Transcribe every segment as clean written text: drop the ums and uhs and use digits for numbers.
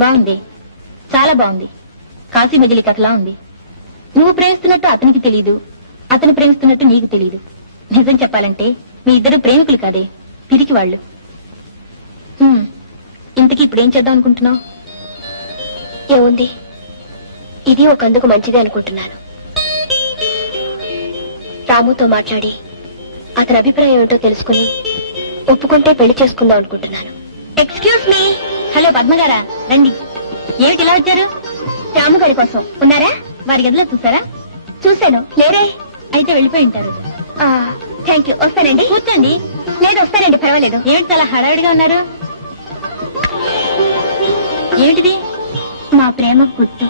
బాగుంది, చాలా బాగుంది. కాశీ మజిలీ కథలా ఉంది. నువ్వు ప్రేమిస్తున్నట్టు అతనికి తెలీదు, అతను ప్రేమిస్తున్నట్టు నీకు తెలీదు. నిజం చెప్పాలంటే మీ ఇద్దరు ప్రేమికులు కాదే, పిరికి వాళ్ళు. ఇంతకీ ఇప్పుడేం చేద్దాం అనుకుంటున్నావు? ఏముంది, ఇది ఒకందుకు మంచిదే అనుకుంటున్నాను. రాముతో మాట్లాడి అతని అభిప్రాయం ఏమిటో తెలుసుకుని ఒప్పుకుంటే పెళ్లి చేసుకుందాం అనుకుంటున్నాను. Excuse me. హలో పద్మగారా, రండి. ఏమిటి ఇలా వచ్చారు? రాము గారి కోసం. ఉన్నారా? వారి గదిలో చూసారా? చూశాను. లేరే? అయితే వెళ్ళిపోయి ఉంటారు. Thank you. వస్తానండి. కూర్చోండి. లేదు, వస్తానండి, పర్వాలేదు. ఏమిటి చాలా హడావిడిగా ఉన్నారు? ఏమిటిది? మా ప్రేమ గుర్తు,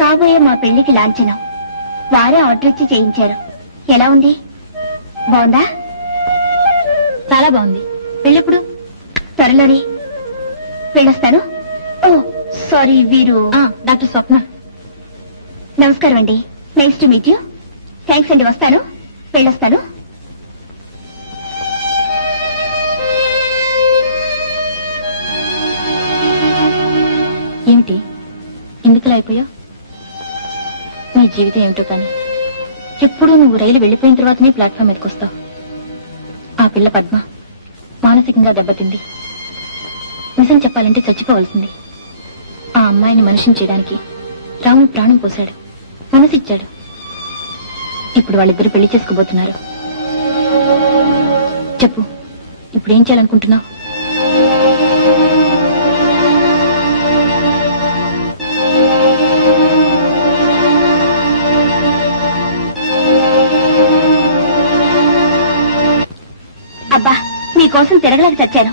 కాబోయే మా పెళ్లికి లాంఛనం. వారే ఆర్డర్ ఇచ్చి చేయించారు. ఎలా ఉంది? బాగుందా? చాలా బాగుంది. పెళ్ళెప్పుడు? త్వరలోనే. వెళ్ళొస్తాను. ఓ సారీ, వీరు డాక్టర్ స్వప్న. నమస్కారం అండి. Nice to meet you. Thanks అండి. వస్తాను, వెళ్ళొస్తాను. ఏమిటి ఎందుకులా అయిపోయావు? నీ జీవితం ఏమిటో కానీ ఎప్పుడూ నువ్వు రైలు వెళ్లిపోయిన తర్వాతనే ప్లాట్ఫామ్ మీదకి వస్తావు. ఆ పిల్ల పద్మ మానసికంగా దెబ్బతింది. నిజం చెప్పాలంటే చచ్చిపోవలసింది. ఆ అమ్మాయిని మనిషిని చేయడానికి రాము ప్రాణం పోశాడు, మనసిచ్చాడు. ఇప్పుడు వాళ్ళిద్దరు పెళ్లి చేసుకోబోతున్నారు. చెప్పు, ఇప్పుడేం చేయాలనుకుంటున్నావు? అబ్బా, మీకోసం తిరగలేక చచ్చాను.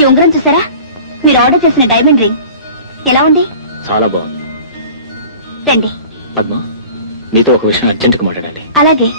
ఈ ఉంగరం చూసారా? మీరు ఆర్డర్ చేసిన డైమండ్ రింగ్ ఎలా ఉంది? చాలా బాగుంది. రండి. పద్మ, నీతో ఒక విషయం అర్జెంట్ గా మాట్లాడాలి. అలాగే.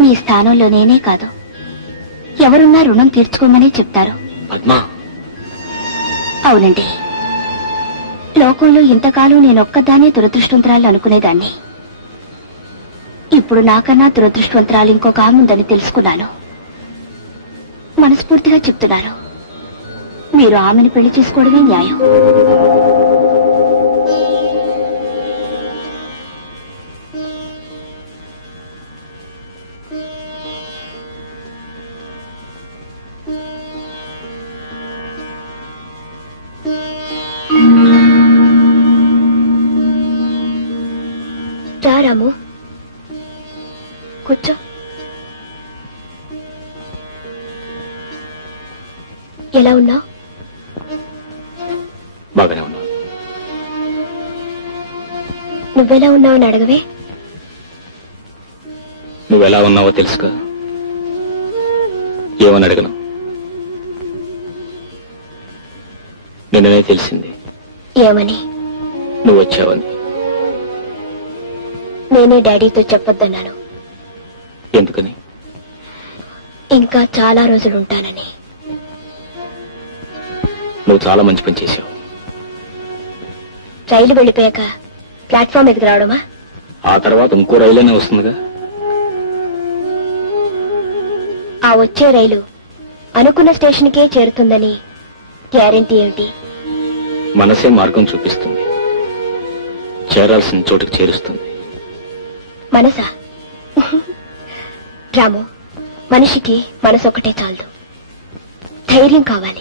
మీ స్థానంలో నేనే కాదు, ఎవరున్నా రుణం తీర్చుకోమని చెప్తారు. పద్మా. అవునండి, లోకంలో ఇంతకాలం నేనొక్కదానే దురదృష్టవంతరాలు అనుకునేదాన్ని. ఇప్పుడు నాకన్నా దురదృష్టవంతరాలు ఇంకొక ఆమె ఉందని తెలుసుకున్నాను. మనస్ఫూర్తిగా చెప్తున్నాను, మీరు ఆమెను పెళ్లి చేసుకోవడమే న్యాయం. రాము, కూర్చో. ఎలా ఉన్నావు? బాగానే ఉన్నా. నువ్వెలా ఉన్నావని అడగవే. నువ్వెలా ఉన్నావో తెలుసుగా, ఏమని అడగను. నిన్ననే తెలిసింది. ఏమని? నువ్వు వచ్చావని. నేనే డాడీతో చెప్పొద్దన్నాను. ఎందుకని? ఇంకా చాలా రోజులుంటానని. నువ్వు చాలా మంచి పని చేశావు. రైలు వెళ్ళిపోయాక ప్లాట్ఫామ్ మీదకి రావడమా? ఆ తర్వాత ఇంకో రైలునే వస్తుందిగా. ఆ వచ్చే రైలు అనుకున్న స్టేషన్కే చేరుతుందని గ్యారెంటీ ఏమిటి? మనసే మార్గం చూపిస్తుంది, చేరాల్సిన చోటుకు చేరుస్తుంది. మనసా? రాము, మనిషికి మనసు ఒకటే చాలదు, ధైర్యం కావాలి.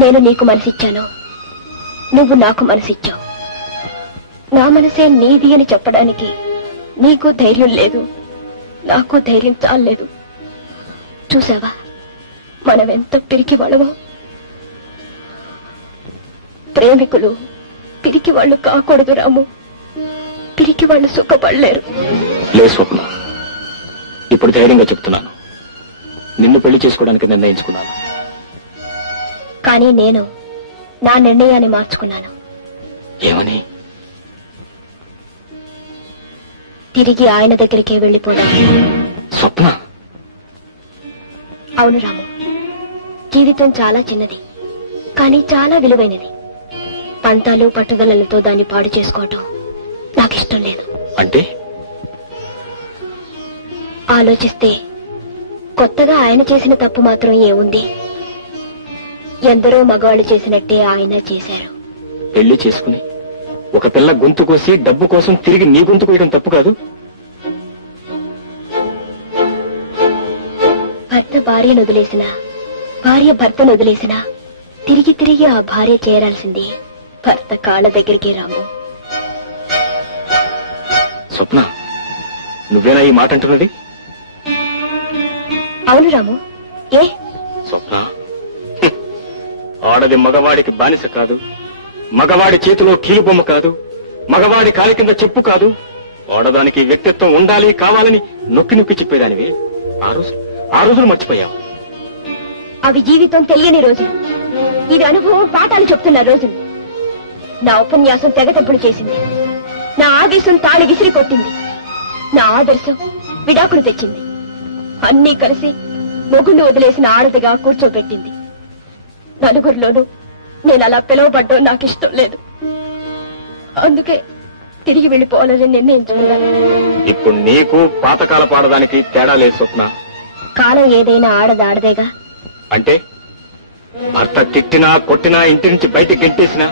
నేను నీకు మనసిచ్చాను, నువ్వు నాకు మనసిచ్చావు. నా మనసే నీది అని చెప్పడానికి నీకు ధైర్యం లేదు, నాకు ధైర్యం చాలలేదు. చూసావా మనమెంత పిరికి వాళ్ళమో? ప్రేమికులు పిరికి వాళ్ళు కాకూడదు రాము, పిరికి వాళ్ళు సుఖపడలేరు. లే స్వప్న, ఇప్పుడు ధైర్యంగా చెప్తున్నాను, నిన్ను పెళ్లి చేసుకోవడానికి నిర్ణయించుకున్నాను. కానీ నేను నా నిర్ణయాన్ని మార్చుకున్నాను. ఏమని? తిరిగి ఆయన దగ్గరికే వెళ్ళిపోదాం. స్వప్న. అవును రాము, జీవితం చాలా చిన్నది, కానీ చాలా విలువైనది. పంతాలు పట్టుదలలతో దాన్ని పాడు చేసుకోవటం నాకిష్టం లేదు. అంటే? ఆలోచిస్తే కొత్తగా ఆయన చేసిన తప్పు మాత్రం ఏముంది? ఎందరో మగవాళ్ళు చేసినట్టే ఆయన చేశారు. పెళ్లి చేసుకుని ఒక పిల్ల గొంతు కోసి డబ్బు కోసం తిరిగి నీ గొంతు కోయడం తప్పు కాదు. భర్త భార్యను వదిలేసినా, భార్య భర్తను వదిలేసినా తిరిగి తిరిగి ఆ భార్య చేరాల్సింది భర్త కాళ్ళ దగ్గరికి. రాము. స్వప్న, నువ్వేనా ఈ మాట అంటున్నది? అవును రాము. ఏ స్వప్న, ఆడది మగవాడికి బానిస కాదు, మగవాడి చేతిలో కీలుబొమ్మ కాదు, మగవాడి కాలి కింద చెప్పు కాదు. ఆడదానికి వ్యక్తిత్వం ఉండాలి, కావాలని నొక్కి నొక్కి చెప్పేదానివి. ఆ రోజులు మర్చిపోయావు. అవి జీవితం తెలియని రోజులు, ఇవి అనుభవం పాఠాలు చెప్తున్న రోజులు. నా ఉపన్యాసం తెగతెంపుడు చేసింది, నా ఆవేశం తాళి విసిరి కొట్టింది, నా ఆదర్శం విడాకులు తెచ్చింది. అన్నీ కలిసి మొగుణ్ణి వదిలేసిన ఆడదిగా కూర్చోబెట్టింది. నలుగురిలోనూ నేను అలా పిలువబడ్డం నాకు ఇష్టం లేదు. అందుకే తిరిగి వెళ్ళిపోవాలని నిర్ణయించుకున్నాను. ఇప్పుడు నీకు పాతకాల పాడడానికి తేడా లేదు స్వప్న. కాలం ఏదైనా ఆడదేగా. అంటే భర్త తిట్టినా కొట్టినా ఇంటి నుంచి బయటికి గెంటేసినా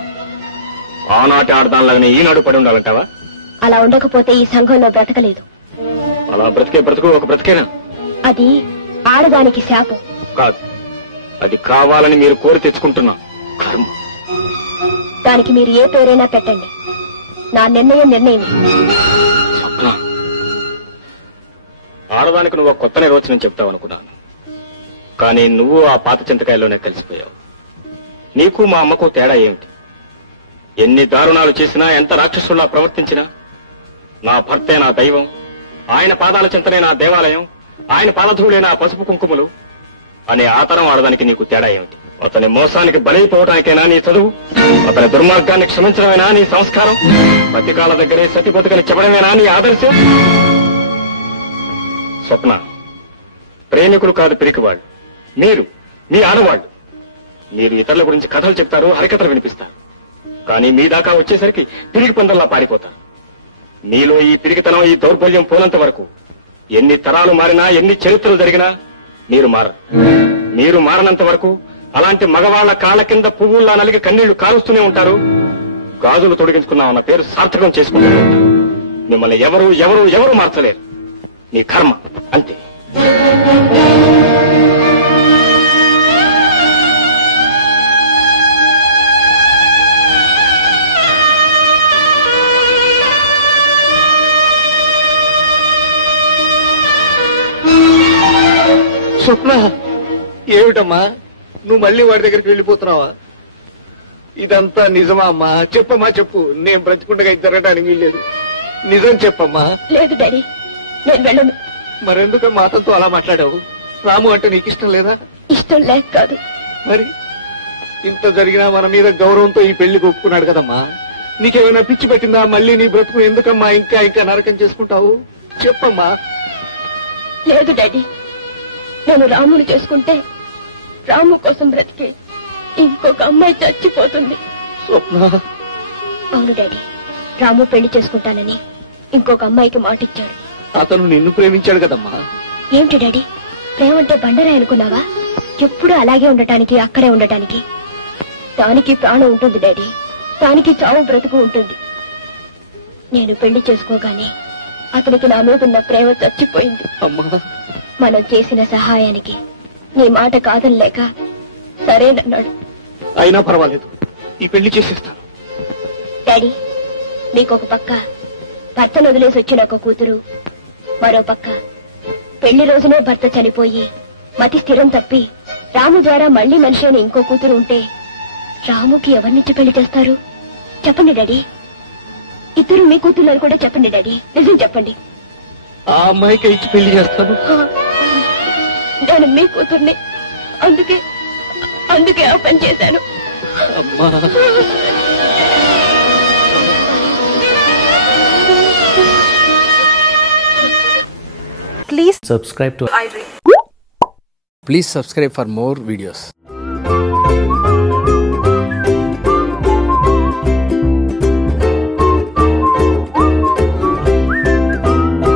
ఆనాటి ఆడదానిలాగానే ఈనాడు పడి ఉండాలంటావా? అలా ఉండకపోతే ఈ సంఘంలో బ్రతకలేదు. అలా బ్రతికే బ్రతుకు ఒక బ్రతికేనా? అది ఆడదానికి శాపం కాదు, అది కావాలని మీరు కోరి తెచ్చుకుంటున్నా కర్మ. దానికి మీరు ఏ పేరైనా పెట్టండి, నా నిర్ణయం. స్వప్న, ఆడదానికి నువ్వు కొత్త నిర్వచనం చెప్తావనుకున్నాను, కానీ నువ్వు ఆ పాత చింతకాయల్లోనే కలిసిపోయావు. నీకు మా అమ్మకు తేడా ఏమిటి? ఎన్ని దారుణాలు చేసినా, ఎంత రాక్షసుల్లా ప్రవర్తించినా నా భర్తే నా దైవం, ఆయన పాదాల చింతనే నా దేవాలయం, ఆయన పాదధూళే నా పసుపు కుంకుమలు అనే ఆతరం ఆడదానికి నీకు తేడా ఏమిటి? అతని మోసానికి బలైపోవటానికైనా నీ చదువు, అతని దుర్మార్గాన్ని క్షమించడమేనా నీ సంస్కారం, పతికాల దగ్గరే సతి బతుకని చెప్పడమేనా నీ ఆదర్శం? స్వప్న, ప్రేమికులు కాదు పిరికివాళ్ళు మీరు, మీ ఆడవాళ్ళు. మీరు ఇతరుల గురించి కథలు చెప్తారు, హరికథలు వినిపిస్తారు, కానీ మీ దాకా వచ్చేసరికి పిరికి పందల్లా పారిపోతారు. మీలో ఈ పిరికితనం, ఈ దౌర్బల్యం పోనంత వరకు ఎన్ని తరాలు మారినా, ఎన్ని చరిత్రలు జరిగినా మీరు మారరు. మీరు మారనంత వరకు అలాంటి మగవాళ్ల కాళ్ల కింద పువ్వుల్లా నలిగి కన్నీళ్లు కారుస్తూనే ఉంటారు. గాజులు తొడిగించుకున్నామన్న పేరు సార్థకం చేసుకుంటూనే ఉంటారు. మిమ్మల్ని ఎవరు ఎవరు ఎవరు మార్చలేరు. నీ కర్మ అంతే. స్వప్న, ఏమిటమ్మా నువ్వు మళ్ళీ వాడి దగ్గరికి వెళ్ళిపోతున్నావా? ఇదంతా నిజమా అమ్మా? చెప్పమ్మా, చెప్పు. నేను బ్రతికుండగా జరగడానికి వీల్లేదు. నిజం చెప్పమ్మా. లేదు డాడీ, నేను వెళ్ళను. మరెందుకమ్మా అతనితో అలా మాట్లాడావు? రాము అంటే నీకు ఇష్టం లేదా? ఇష్టం లేక కాదు. మరి ఇంత జరిగినా మన మీద గౌరవంతో ఈ పెళ్లికి ఒప్పుకున్నాడు కదమ్మా. నీకేమైనా పిచ్చి పెట్టిందా? మళ్ళీ నీ బ్రతుకు ఎందుకమ్మా ఇంకా ఇంకా నరకం చేసుకుంటావు? చెప్పమ్మా. లేదు డాడీ, నేను రాముని చేసుకుంటే రాము కోసం బ్రతికే ఇంకొక అమ్మాయి చచ్చిపోతుంది. స్వప్న. అవును డాడీ, రాము పెళ్లి చేసుకుంటానని ఇంకొక అమ్మాయికి మాటిచ్చాడు. అతను నిన్ను ప్రేమించాడు కదమ్మా. ఏమిటి డాడీ, ప్రేమంటే బండరాయి అనుకున్నావా? ఎప్పుడూ అలాగే ఉండటానికి, అక్కడే ఉండటానికి. దానికి ప్రాణం ఉంటుంది డాడీ, దానికి చావు బ్రతుకు ఉంటుంది. నేను పెళ్లి చేసుకోగానే అతనికి నా మీద ఉన్న ప్రేమ చచ్చిపోయింది. అమ్మా, మనం చేసిన సహాయానికి నీ మాట కాదనలేక సరేనన్నాడు. అయినా పర్వాలేదు, ఈ పెళ్లి చేసేస్తాను. డాడీ, మీకొక పక్క భర్తను వదిలేసి వచ్చిన ఒక కూతురు, మరో పక్క పెళ్లి రోజునే భర్త చనిపోయి మతి స్థిరం తప్పి రాము ద్వారా మళ్లీ మనిషి అయిన ఇంకో కూతురు ఉంటే రాముకి ఎవరినిచ్చి పెళ్లి చేస్తారు? చెప్పండి డాడీ. ఇద్దరు మీ కూతుర్లని కూడా చెప్పండి డాడీ, నిజం చెప్పండి. ఆ అమ్మాయికి ఇచ్చి పెళ్లి చేస్తాను. నేను మీ కూతుర్ని. అందుకే అందుకే ఆ పని చేశాను. అమ్మా Please subscribe to iDream. Please subscribe for more videos.